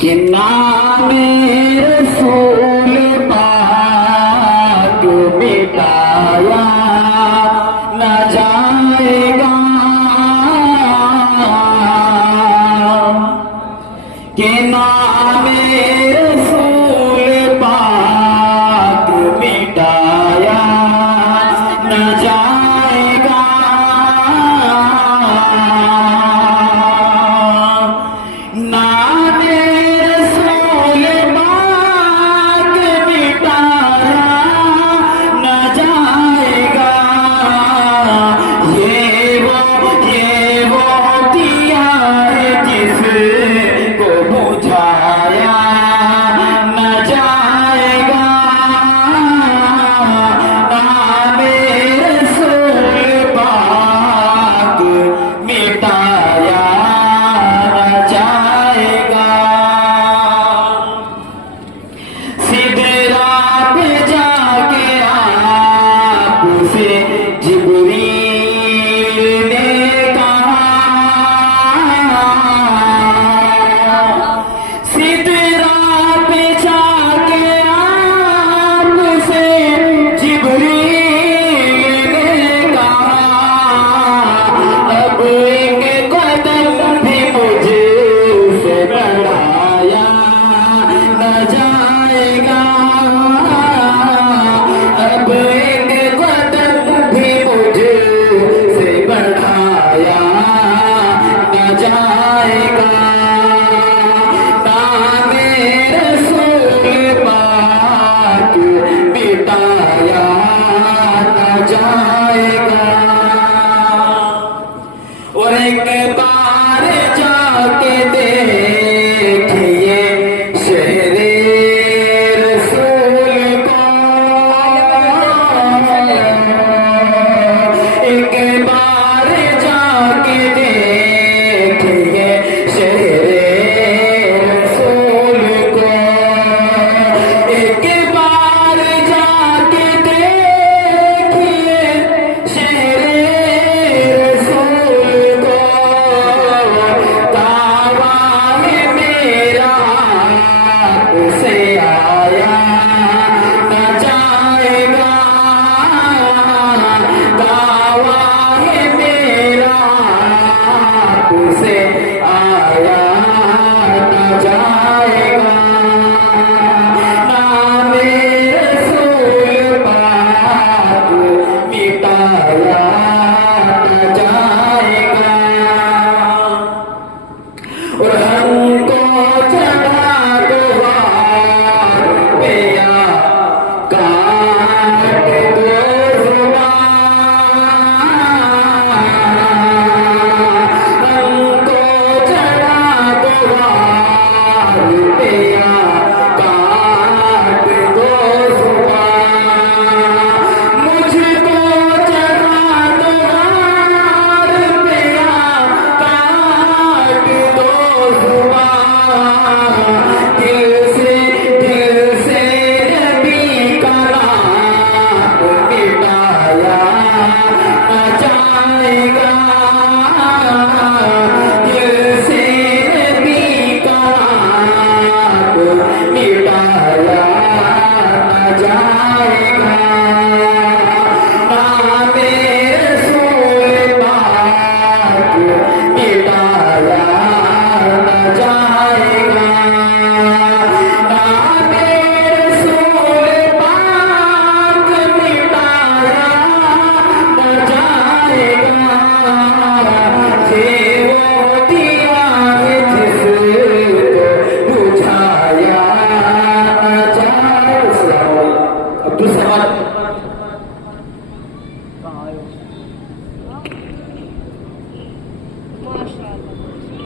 कि नामे रसूल पाक मिटाया न जाएगा, कि नामे रसूल पाक मिटाया न जाएगा। नामे रसूल पाक मिटाया न जाएगा। ये वो दिया है जिसको बुझाया न जाएगा। नामे रसूल पाक मिटाया न जाएगा। सिदरा पे जाके आपसे जिब्रील ने कहा, सिदरा पे जाके आपसे जिब्रील ने कहा, अब एक कदम भी मुझसे बढ़ाया न जाएगा। अब एक कदम भी मुझसे बढ़ाया न जाएगा। नामे रसूल पाक मिटाया न जाएगा। और एक बार जाके देखिए शहरे रसूल को, एक बार जाके देखिए शहरे रसूल को, एक बार जाके देखिए शहरे रसूल को। दावा है मेरा आपसे आया न जाएगा। दावा है मेरा आपसे आया न जाएगा। नामे रसूल पाक मिटाया न जाएगा। और हमको चढ़ा दो हाथ पे या काट दो ज़ुबान, हमको चढ़ा दो हाथ पे या काट दो ज़ुबान, मुझको चढ़ा दो हाथ पे या काट दो ज़ुबान। दिल से नबी का नाम मिटाया न जाएगा। दिल से नबी का नाम मिटाया न जाएगा। नामे रसूल पाक मिटाया न जाएगा। नामे रसूल पाक मिटाया न जाएगा। ये वो दिया है जिसको बुझाया न जाएगा। अब्दुल समद